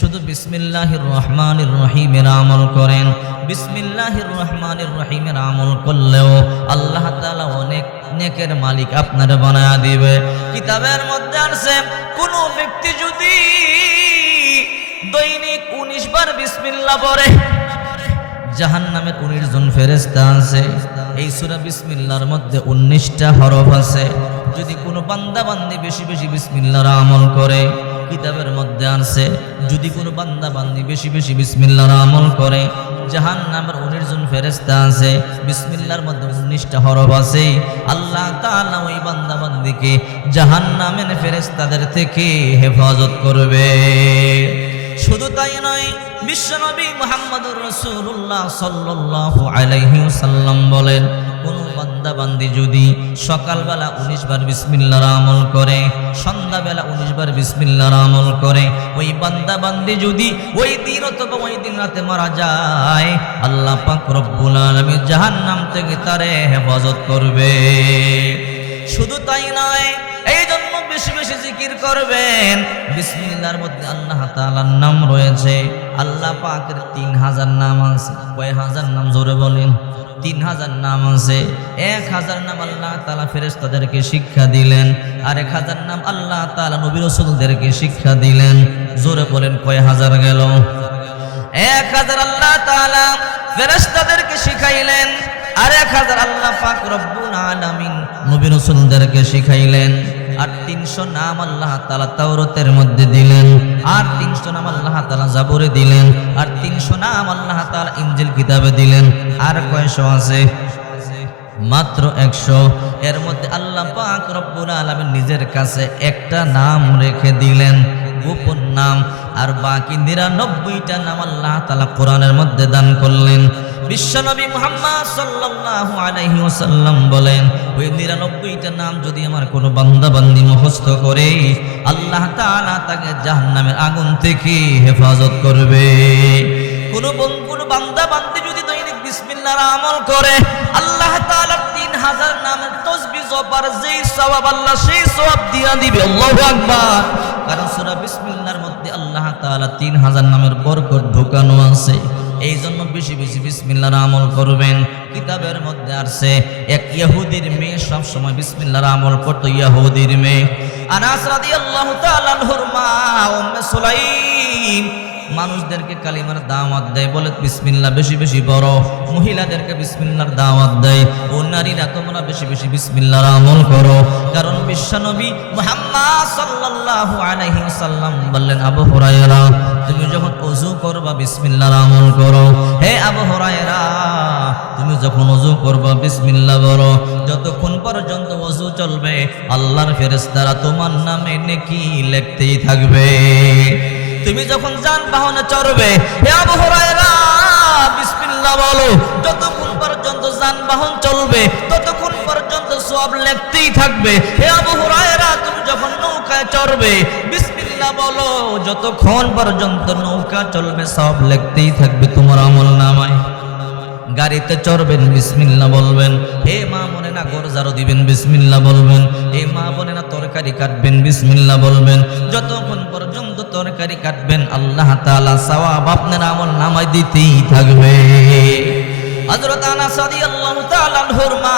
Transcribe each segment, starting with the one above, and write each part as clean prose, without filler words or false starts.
শুধু বিসমিল্লাহির রহমানির রহিমের আমল করেন। বিসমিল্লাহির রহমানির রহিমের আমল করলেও আল্লাহ তাআলা অনেক নেকের মালিক আপনার বানায়া দিবে। কিতাবের মধ্যে আছে কোন ব্যক্তি যদি দৈনিক 19 বার বিসমিল্লাহ পড়ে, জাহান্নামের 19 জন ফেরেশতা আছে। এই সূরা বিসমিল্লাহর মধ্যে 19টা হরফ আছে। যদি কোনো বান্দা বান্দি বেশি বেশি বিসমিল্লাহর আমল করে, কিতাবের মধ্যে আছে যদি কোনো বান্দা বান্দি বেশি বেশি বিসমিল্লাহর আমল করে, জাহান্নামের 19 জন ফেরেশতা আছে। বিসমিল্লাহর মধ্যে 19টা হরফ আছে। আল্লাহ তাআলা ওই বান্দা বান্দিকে জাহান্নামের ফেরেশতাদের থেকে হেফাজত করবে। শুধু তাই নয়, বিশ্বনবী মুহাম্মদুর রাসূলুল্লাহ সাল্লাল্লাহু আলাইহি ওয়াসাল্লাম বলেন, কোন বান্দা বান্দি যদি সকালবেলা 19 বার বিসমিল্লাহর আমল করে, সন্ধ্যাবেলা 19 বার বিসমিল্লাহর আমল করে, ওই বান্দা বান্দি যদি ওই দিন অথবা ওই দিন রাতে মারা যায়, আল্লাহ পাক রব্বুল আলামিন জাহান্নাম থেকে তারে হেফাজত করবে। শুধু তাই নয়, এই জন্য বেশি বেশি জিকির করবেন। বিসমিল্লাহর মধ্যে আল্লাহ তাআলার নাম রয়েছে। আল্লাহ পাকের 3000 নাম আছে। কয় হাজার নাম জোরে বলেন? 3000 নাম আছে। 1000 নাম আল্লাহ তাআলা ফেরেশতাদেরকে শিক্ষা দিলেন, আর 1000 নাম আল্লাহ তাআলা নবী রাসূলদেরকে শিক্ষা দিলেন। জোরে বলেন কয় হাজার গেল? 1000 আল্লাহ তাআলা ফেরেশতাদেরকে শিখাইলেন, আর 1000 আল্লাহ পাক রব্বুল আলামিন নবী রাসূলদেরকে শিখাইলেন। আর 300 নাম আল্লাহ তাআলা তাওরাতের মধ্যে দিলেন, আর 300 নাম আল্লাহ তাআলা জাবুরে দিলেন, আর 300 নাম আল্লাহ তাআলা ইনজিল কিতাবে দিলেন। আর কয়শো আছে? মাত্র 100। এর মধ্যে আল্লাহ পাক রব্বুল আলামিন নিজের কাছে একটা নাম রেখে দিলেন, গোপন নাম। আর বাকি 99টা নাম আল্লাহ তাআলা কোরআনের মধ্যে দান করলেন। বিশ্বনবী মুহাম্মদ সাল্লাল্লাহু আলাইহি ওয়াসাল্লাম বলেন, ওই 99টা নাম যদি আমার কোনো বান্দা বান্দি মুখস্থ করে, আল্লাহ তাআলা তাকে জাহান্নামের আগুন থেকে হেফাজত করবে। কোনো বান্দা বান্দি যদি দৈনিক বিসমিল্লাহর আমল করে, আল্লাহ তাআলা 3000 নামের তাসবিহ জবার যেই সওয়াব আল্লাহ সেই সওয়াব দিয়া দিবে। আল্লাহু আকবার। কারণ সূরা বিসমিল্লাহর মধ্যে আল্লাহ তাআলা 3000 নামের বরকত ঢোকানো আছে। এই জন্য বেশি বেশি বিসমিল্লাহর আমল করবেন। কিতাবের মধ্যে আছে এক ইহুদির মেয়ে সব সময় বিসমিল্লাহর আমল করতো। ইহুদির মেয়ে আনাস রাদিয়াল্লাহু তাআলা আনহুর মা উম্মে সুলাইম মানুষদেরকে কালিমার দাওয়াত দেয়, বলে বিসমিল্লাহ বেশি বেশি পড়ো। মহিলাদেরকে বিসমিল্লাহর দাওয়াত দেয়, ও নারীরা তোমরা বেশি বেশি বিসমিল্লাহর আমল করো। কারণ বিশ্বনবী মুহাম্মদ সাল্লাল্লাহু আলাইহি ওয়াসাল্লাম বললেন, আবু হুরায়রা তুমি যখন ওযু করবা বিসমিল্লাহর আমল করো। হে আবু হুরায়রা তুমি যখন ওযু করবা বিসমিল্লাহ বলো। যতক্ষণ পর্যন্ত ওযু চলবে আল্লাহর ফেরেশতারা তোমার নামে নেকি লিখতেই থাকবে। তুমি যখন যানবাহনে চড়বে, হে আবু হুরায়রা বিসমিল্লাহ বলো। যতক্ষণ পর্যন্ত যানবাহন চলবে ততক্ষণ পর্যন্ত সওয়াব লিখতেই থাকবে। হে আবু হুরায়রা তুমি যখন নৌকায় চড়বে বিসমিল্লাহ বলো। যতক্ষণ পর্যন্ত নৌকা চলবে সওয়াব লিখতেই থাকবে তোমার আমলনামায়। গাড়িতে চড়বেন বিসমিল্লাহ বলবেন। হে মা মনে না ঘর ঝাড়ু দিবেন বিসমিল্লাহ বলবেন। হে মা বলে না তরকারি কাটবেন বিসমিল্লাহ বলবেন। যতক্ষণ পর্যন্ত তরকারি কাটবেন আল্লাহ তাআলা সওয়াব আপনার আমলনামায় দিতেই থাকবে। হযরত আনাস রাদিয়াল্লাহু তাআলা আনহুর মা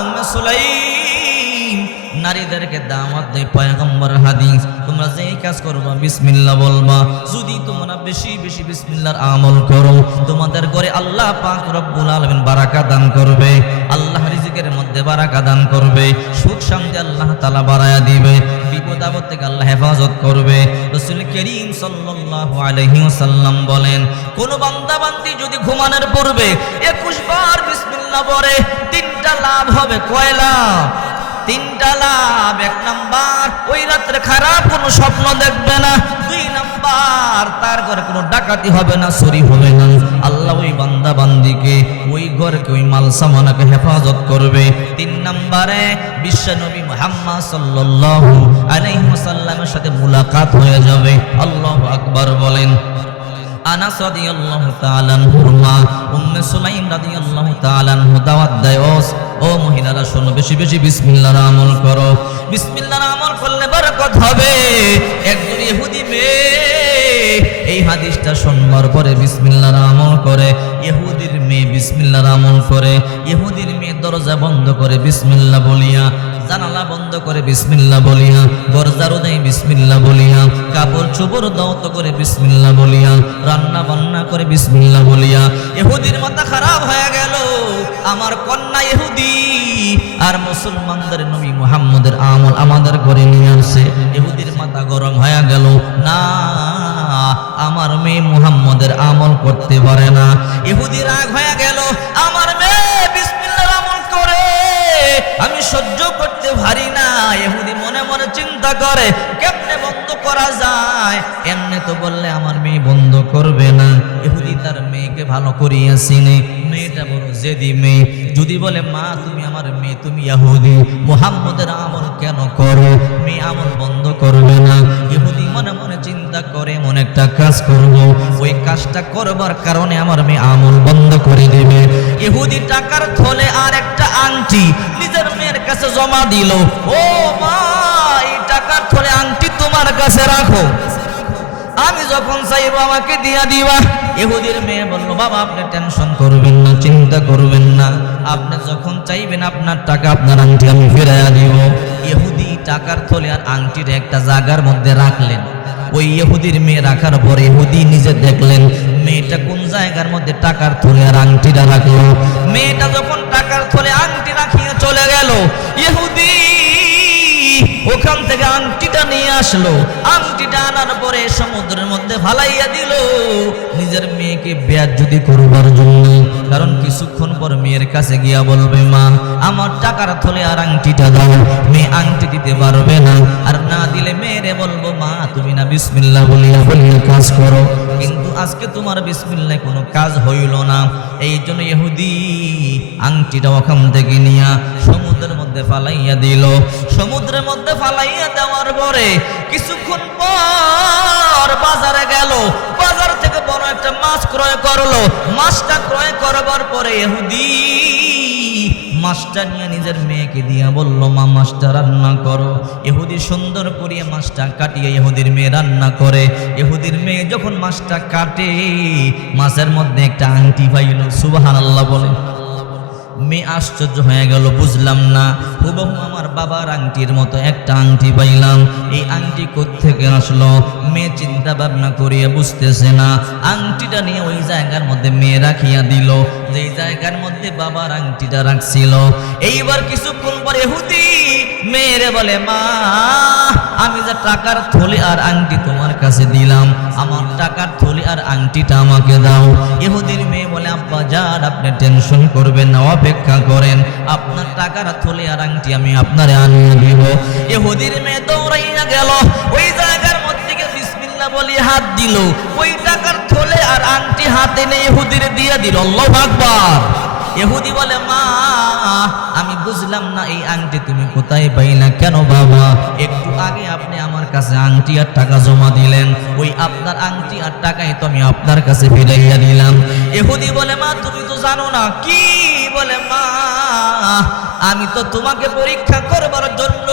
উম্মে সুলাইম নারীদেরকে দাওয়াত দেয়, পয়গম্বর হাদিস তোমরা যেই কাজ করবা বিসমিল্লাহ বলবা। যদি তোমরা বেশি বেশি বিসমিল্লাহর আমল করো তোমাদের ঘরে আল্লাহ পাক রব্বুল আলামিন বারাকা দান করবে। আল্লাহ রিজিকের মধ্যে বারাকা দান করবে। সুখ শান্তি আল্লাহ তাআলা বাড়ায়া দিবে। বিপদ আপদ থেকে আল্লাহ হেফাজত করবে। রাসূল করিম সাল্লাল্লাহু আলাইহি ওয়াসাল্লাম বলেন, কোন বান্দা বান্দি যদি ঘুমানোর পূর্বে 21 বার বিসমিল্লাহ পড়ে 3টা লাভ হবে। কয় লাভ? 3টা লাভ। 1 নাম্বার ওই রাত্রে খারাপ কোনো স্বপ্ন দেখবে না। 2 নাম্বার তার ঘরে কোনো ডাকাতি হবে না, চুরি হবে না। আল্লাহ ওই বান্দা বান্দিকে ওই ঘরকে ওই মাল সামানকে হেফাজত করবে। 3 নাম্বারে বিশ্বনবী মুহাম্মদ সাল্লাল্লাহু আলাইহি ওয়াসাল্লামের সাথে মুলাকাত হয়ে যাবে। আল্লাহু আকবার বলেন। আনাস রাদিয়াল্লাহু তাআলা আনহুর মা উম্মে সুলাইম রাদিয়াল্লাহু তাআলা আনহু দাওয়াত দেয়, ও মহিলারা শোনো বেশি বেশি বিসমিল্লাহর আমল করো। বিসমিল্লাহর আমল করলে বরকত হবে। একজন ইহুদি মেয়ে এই হাদিসটা শুনবার পরে বিসমিল্লাহর আমল করে। ইহুদির মেয়ে বিসমিল্লাহর আমল করে। ইহুদির মেয়ে দরজা বন্ধ করে বিসমিল্লাহ বলিয়া, জানালা বন্ধ করে বিসমিল্লাহ বলিয়া, দরজার উদয় বিসমিল্লাহ বলিয়া, কাপড় চোপড় দাওত করে বিসমিল্লাহ বলিয়া, রান্না বান্না করে বিসমিল্লাহ বলিয়া। ইহুদির মাথা খারাপ হয়ে গেল, আমার কন্যা ইহুদি আর মুসলমানদের নবী মুহাম্মদের আমল আমাদের ঘরে নিয়ে আসে। ইহুদির মাথা গরম হয়ে গেল, না আমার মেয়ে মুহাম্মদের আমল করতে পারে না। ইহুদি রাগ হয়ে গেল, আমার মেয়ে বিসমিল্লাহর আমল করে, আমি সহ্য করতে পারি না। ইহুদি মনে মনে চিন্তা করে কেমনে বন্ধ করা যায়, এমনি তো বললে আমার মেয়ে বন্ধ করবে না। ইহুদি তার মেয়েকে ভালো করিয়া চিনে, মেয়েটা বড় জেদি মেয়ে। যদি বলে মা তুমি আমার মেয়ে, তুমি ইহুদি, মুহাম্মদের আমল কেন করো, মেয়ে আমল বন্ধ করবে না। ইহুদি মনে মনে চিন্তা করে এমন একটা কাজ করব, ওই কাজটা করবার কারণে আমার মেয়ে আমল বন্ধ করে দেবে। ইহুদি টাকার থলে আর একটা আংটি নিজের মেয়ের কাছে জমা দিল। ও মা, এই টাকার থলে আংটি তোমার কাছে রাখো, আমি যখন চাইব আমাকে দিয়া দিবা। ইহুদির মেয়ে বলল, বাবা আপনি টেনশন করবেন না, চিন্তা করবেন না, আপনি যখন চাইবেন আপনার টাকা আপনার আংটি আমি ফিরাইয়া দিব। ইহুদি টাকার থলে আর আংটির একটা জায়গার মধ্যে রাখলেন। ওই ইহুদির মেয়ে রাখার পরে ইহুদি নিজে দেখলেন মেয়েটা কোন জায়গার মধ্যে টাকার থলে আর আংটিটা রাখলো। মেয়েটা যখন টাকার থলে আংটি রাখিয়ে চলে গেল, ইহুদি ওখান থেকে আংটিটা নিয়ে আসলো। আংটিটা আনার পরে সমুদ্রের মধ্যে ফালাইয়া দিল নিজের মেয়েকে বেয়াজ্জতি করবার জন্য। কারণ কিছুক্ষণ পর মেয়ের কাছে গিয়া বলবে, মা আমার টাকার থলে আর আংটিটা দাও। মেয়ে আংটি দিতে পারবে না, আর না দিলে মেয়েরে বলবো, মা তুমি না বিসমিল্লাহ বলিয়া বলিয়া কাজ করো, কিন্তু আজকে তোমার বিসমিল্লাহ কোনো কাজ হইল না। এই জন্য ইহুদি আংটিটা ওখান থেকে নিয়া সমুদ্রের মধ্যে ফালাইয়া দিল। সমুদ্রের মধ্যে ফালাইয়া দেওয়ার পরে কিছুক্ষণ পর বাজারে গেল, বাজার থেকে বড় একটা মাছ ক্রয় করলো। মাছটা ক্রয় করবার পরে ইহুদি মাছটা নিয়ে নিজের মেয়েকে দিয়া বলল, মা মাছটা রান্না করো। ইহুদি সুন্দর করিয়া মাছটা কাটিয়ে ইহুদির মেয়ে রান্না করে। ইহুদির মেয়ে যখন মাছটা কাটে, মাছের মধ্যে একটা আংটি পাইল। সুবহানাল্লাহ বলে। মেয়ে আশ্চর্য হয়ে গেল, বুঝলাম না, হুবহু আমার বাবার আংটির মতো একটা আংটি পাইলাম, এই আংটি কোত্থেকে আসলো? মেয়ে চিন্তা ভাবনা করিয়া বুঝতেছে না। আংটিটা নিয়ে ওই জায়গার মধ্যে মেয়ে রাখিয়া দিল, যে জায়গার মধ্যে বাবার আংটিটা রাখছিল। এইবার কিছুক্ষণ পরে ইহুদি মেয়েরে বলে, মা আমি যে টাকার থলি আর আংটি তোমার কাছে দিলাম, আমার টাকার থলি আর আংটিটা আমাকে দাও। ইহুদির মেয়ে বলে, আব্বা যান আপনি টেনশন করবেন না, অপেক্ষা করেন, আপনার টাকার থলি আর আংটি আমি আপনারে আনিয়ে দিব। ইহুদির মেয়ে দৌড়াইয়া গেল, ওই জায়গার মধ্যে বিসমিল্লাহ বলি হাত দিল, ওই টাকার থলে আর আংটি হাতে নিয়ে ইহুদির দিয়ে দিল। আল্লাহু আকবার। ইহুদি বলে, মা আমি বুঝলাম না এই আংটি তুমি কোথায় পাইলা? কেন বাবা, একটু আগে আপনি আমার কাছে আংটি আর টাকা জমা দিলেন, ওই আপনার আংটি আর টাকাই তো আমি আপনার কাছে ফিরাইয়া দিলাম। ইহুদি বলে, মা তুমি তো জানো না। কি? বলে, মা আমি তো তোমাকে পরীক্ষা করবার জন্য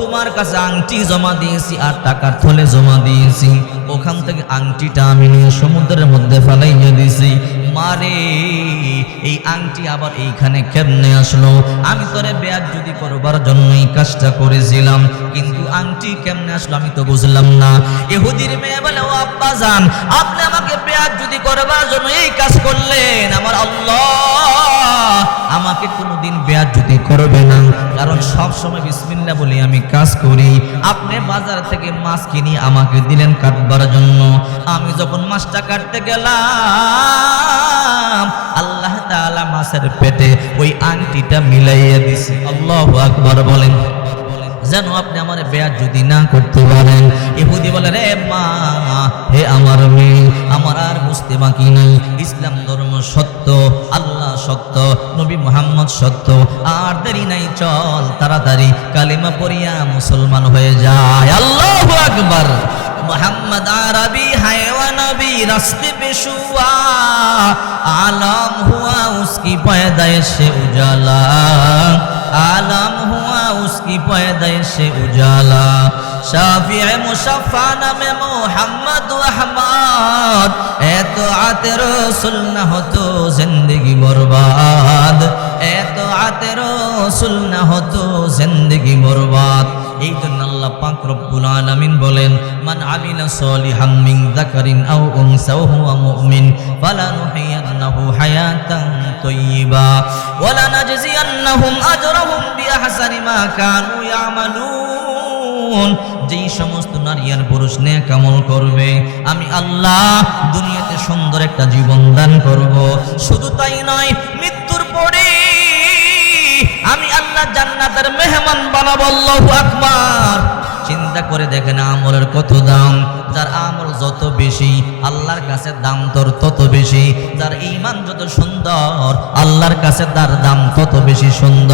তোমার কাছে আংটি জমা দিয়েছি আর টাকার থলে জমা দিয়েছি, ওখান থেকে আংটিটা আমি নিয়ে সমুদ্রের মধ্যে ফেলাইয়া দিয়েছি। মারে এই আংটি আবার এইখানে কেমনে আসলো? আমি তোরে বেয়াজ্জতি করবার জন্য এই কাজটা করেছিলাম, কিন্তু আংটি কেমনে আসলো আমি তো বুঝলাম না। ইহুদির মেয়ে বলে, ও আব্বা জান আপনি আমাকে বেয়াজ্জতি করবার জন্য এই কাজ করলেন, আমার আল্লাহ আমাকে কোনোদিন বেয়াজ্জতি করবে না, কারণ সব সময় বিসমিল্লাহ বলে আমি কাজ করি। আপনি বাজার থেকে মাছ কিনে আমাকে দিলেন কাটবার জন্য, আমি যখন মাছটা কাটতে গেলাম আল্লাহ তাআলা মাছের পেটে ওই আংটিটা মিলাইয়া দিছি। আল্লাহু আকবার বলেন, যেন আপনি আমার বেয়াজ্জতি না করতে পারেন। ইহুদি বলে, রে মা, হে আমার মেয়ে, আমার আর বুঝতে বাকি নাই, ইসলাম ধর্ম সত্য, আল্লাহ সত্য, নবী মুহাম্মদ সত্য, আর দেরি নাই, চল তাড়াতাড়ি কালিমা পড়িয়া মুসলমান হয়ে যায়। আল্লাহু আকবার। मोहम्मद अरबी है व नबी रास्ते पे शुआ, आलम हुआ उसकी पैदाइश उजाला, आलम हुआ उसकी पैदाइश उजाला, शाफी मुशफ़्फ़ा में मोहम्मद अहमद, এত আতে রসুল না হতো জিন্দেগি বরবাদ, এত আতে রসুল না হতো জিন্দেগি বরবাদ। এই জন্য আল্লাহ পাক রব্বুল আলামিন বলেন, মান আমিলা সলিহাম মিন যাকারিন আও উনসা ওয়া হুয়া মুমিন ফালানুহয়িন্নাহু হায়াতান তাইয়্যিবা ওয়া লানাজজিয়ান্নাহুম আজরাহুম বিআহসানি মা কানু ইয়ামালুন। যেই সমস্ত নারী আর পুরুষ নেক আমল করবে, আমি আল্লাহ দুনিয়াতে সুন্দর একটা জীবন দান করব। শুধু তাই নয়, মৃত্যুর পরে আমি আল্লাহ জান্নাতের মেহমান বানাবো। আল্লাহু আকবার। চিন্তা করে দেখেন আমলের কত দাম। যার আমল যত বেশি আল্লাহর কাছে দাম তত বেশি। যার ঈমান যত সুন্দর আল্লাহর কাছে তার দাম তত বেশি সুন্দর।